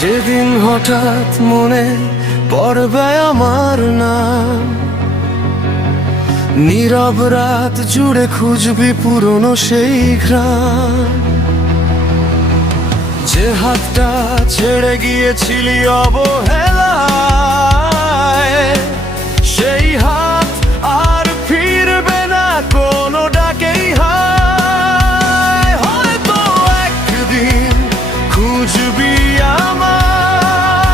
যেদিন হঠাৎ মনে পড়বে আমার নাম, নীরব রাত জুড়ে খুঁজবি পুরনো সেই ঘ্রাণ। যে হাতটা ছেড়ে গিয়েছিলি অবহেলায়, সেই হাত আর ফিরবে না কোনো ডাকেই হায়। হয়তো একদিন খুঁজবি আমায়,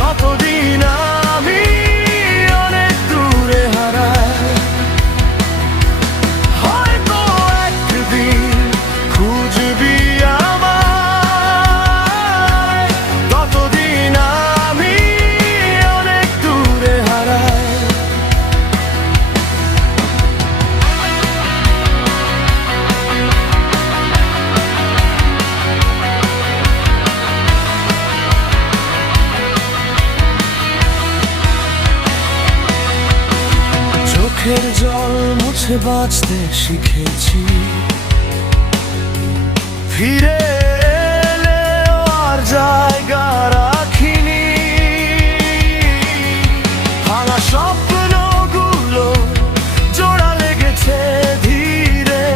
ততদিন আমি অনেক দূরে হারাই। হয়তো একদিন খুঁজবি আমায়, ততদিন আমি অনেক দূরে হারাই। চোখের জল মুছে বাঁচতে শিখেছি, ফিরে এলেও আর জায়গা রাখিনি। ভাঙা স্বপ্নগুলো জোড়া লেগেছে ধীরে,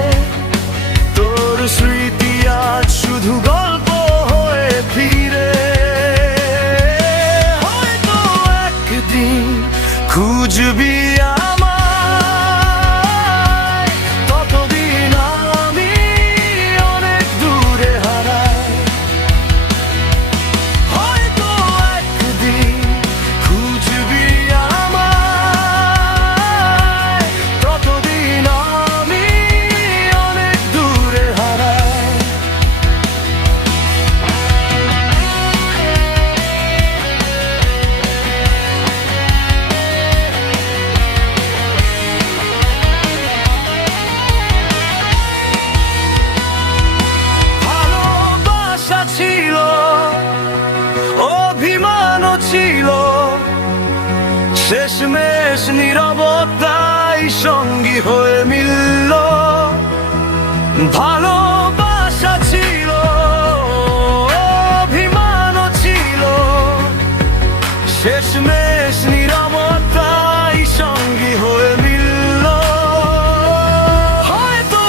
তোর স্মৃতি আজ শুধু গল্প হয়ে ফিরে। হয়তো একদিন খুঁজবি আমায়, ততদিন আমি অনেক দূরে হারাই। হয়তো একদিন খুঁজবি আমায়, ততদিন আমি অনেক দূরে হারাই। ভালোবাসা ছিল, অভিমানও ছিল, শেষমেশ নীরবতাই সঙ্গী হয়ে মিলল। ভালোবাসা ছিল, অভিমানও ছিল, শেষমেশ নীরবতাই সঙ্গী হয়ে মিলল। হয়তো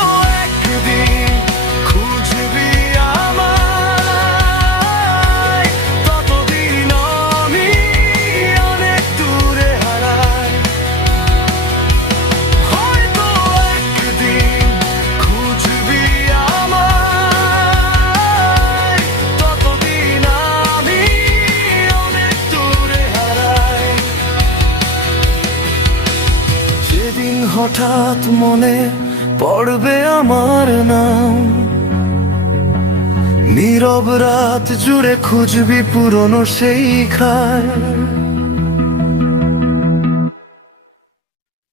একদিন খুঁজবি আমায়, ততদিন আমি অনেক দূরে হারাই। হয়তো একদিন খুঁজবি আমায়, ততদিন আমি অনেক দূরে হারাই। যেদিন হঠাৎ মনে পড়বে আমার নাম, নীরব রাত জুড়ে খুঁজবি পুরনো সেই খায়।